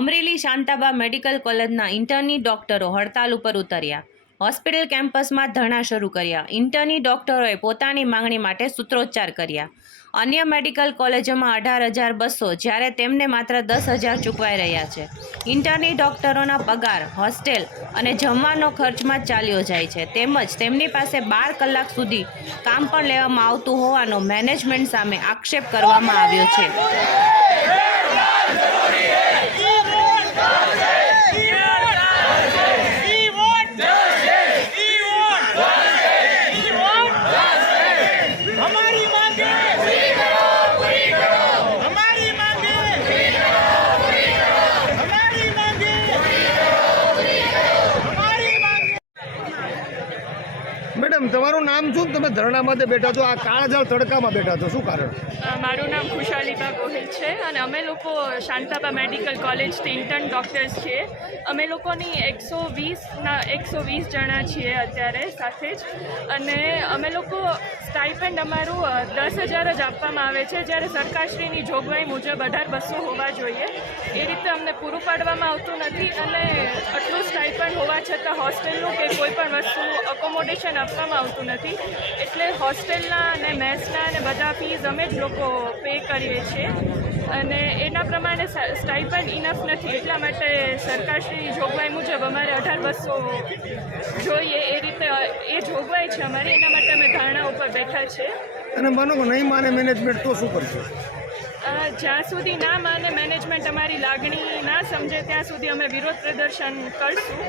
Amreli Shantaba medical કોલેજના ઇન્ટર્ની ડોક્ટરો હડતાલ ઉપર ઉતર્યા. હોસ્પિટલ કેમ્પસમાં ધરણા શરૂ કર્યા. ઇન્ટર્ની ડોક્ટરોએ પોતાની માંગણી માટે સૂત્રોચ્ચાર કર્યા. અન્ય મેડિકલ કોલેજોમાં 18,200 જ્યારે તેમને માત્ર 10,000 ચૂકવાઈ રહ્યા છે. ઇન્ટર્ની ડોક્ટરોના પગાર, હોસ્ટેલ અને જમવાનો ખર્ચમાં જ ચાલ્યો જાય છે. તેમજ તેમની પાસે 12 કલાક સુધી કામ પણ લેવામાં આવતું હોવાનો મેનેજમેન્ટ સામે આક્ષેપ કરવામાં આવ્યો છે. મેડમ, તમારું નામ શું? તમે ધરણા માટે બેઠા છો, આ કાળઝાળ તડકામાં બેઠા છો, શું કારણ? મારું નામ ખુશાલીબા ગોહિલ છે અને અમે લોકો શાંતાબા મેડિકલ કોલેજથી ઇન્ટર્ન ડૉક્ટર્સ છીએ. અમે લોકોની 120 જણા છીએ અત્યારે સાથે જ. અને અમે લોકો સ્ટાઇપેન્ડ અમારું 10,000 જ આપવામાં આવે છે, જ્યારે સરકારશ્રીની જોગવાઈ મુજબ 18,200 હોવા જોઈએ. એ રીતે અમને પૂરું પાડવામાં આવતું નથી અને આટલું સ્ટાઇપેન્ડ હોવા છતાં હોસ્ટેલનું કે કોઈ પણ વસ્તુ અકોમોડેશન આપવામાં આવતું નથી. એટલે હોસ્ટેલના અને મેસના અને બધા ફીઝ અમે જ લોકો પે કરીએ છીએ અને એના પ્રમાણે સ્ટાઇપેન્ડ ઇનફ નથી. એટલા માટે સરકારશ્રીની જોગવાઈ મુજબ અમારે 18,200 જોઈએ. એ રીતે એ જોગવાઈ છે અમારી, એના માટે અમે ધરણા ઉપર બેઠા છે. અને માનો કે નહીં માને મેનેજમેન્ટ તો શું કરશે? જ્યાં સુધી ના માને મેનેજમેન્ટ અમારી લાગણી ના સમજે ત્યાં સુધી અમે વિરોધ પ્રદર્શન કરશું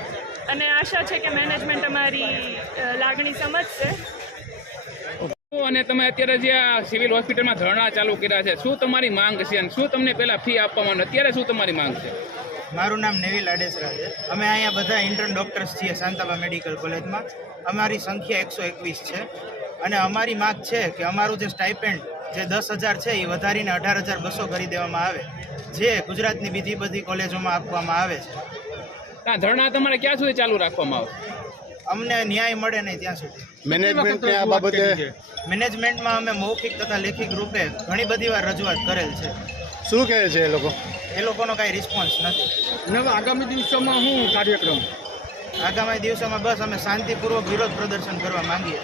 અને આશા છે કે મેનેજમેન્ટ અમારી લાગણી સમજશે. અને તમે અત્યારે જે આ સિવિલ હોસ્પિટલમાં ધરણા ચાલુ કર્યા છે, શું તમારી માંગ છે અને શું તમને પહેલા ફી આપવામાં આવે, અત્યારે શું તમારી માંગ છે? મારું નામ નેવિલ આડેસરા છે. અમે અહીંયા બધા ઇન્ટર્ન ડૉક્ટર્સ છીએ શાંતાબા મેડિકલ કોલેજમાં. અમારી સંખ્યા 121 છે અને અમારી માંગ છે કે અમારું જે સ્ટાઇપેન્ડ જે 10,000 છે એ વધારીને 18,200 કરી દેવામાં આવે, જે ગુજરાતની બીજી બધી કોલેજોમાં આપવામાં આવે છે. ધરણા તમારે ક્યાં સુધી ચાલુ રાખવામાં આવશે? અમને ન્યાય મળે નહીં ત્યાં સુધી. મેનેજમેન્ટને આ બાબતે મેનેજમેન્ટમાં અમે મૌખિક તથા લેખિત રૂપે ઘણી બધી વાર રજૂઆત કરેલ છે. શું કહે છે એ લોકો? એ લોકોનો કાંઈ રિસ્પોન્સ નથી. અને આગામી દિવસોમાં શું કાર્યક્રમ? આગામી દિવસોમાં બસ અમે શાંતિપૂર્વક વિરોધ પ્રદર્શન કરવા માંગીએ.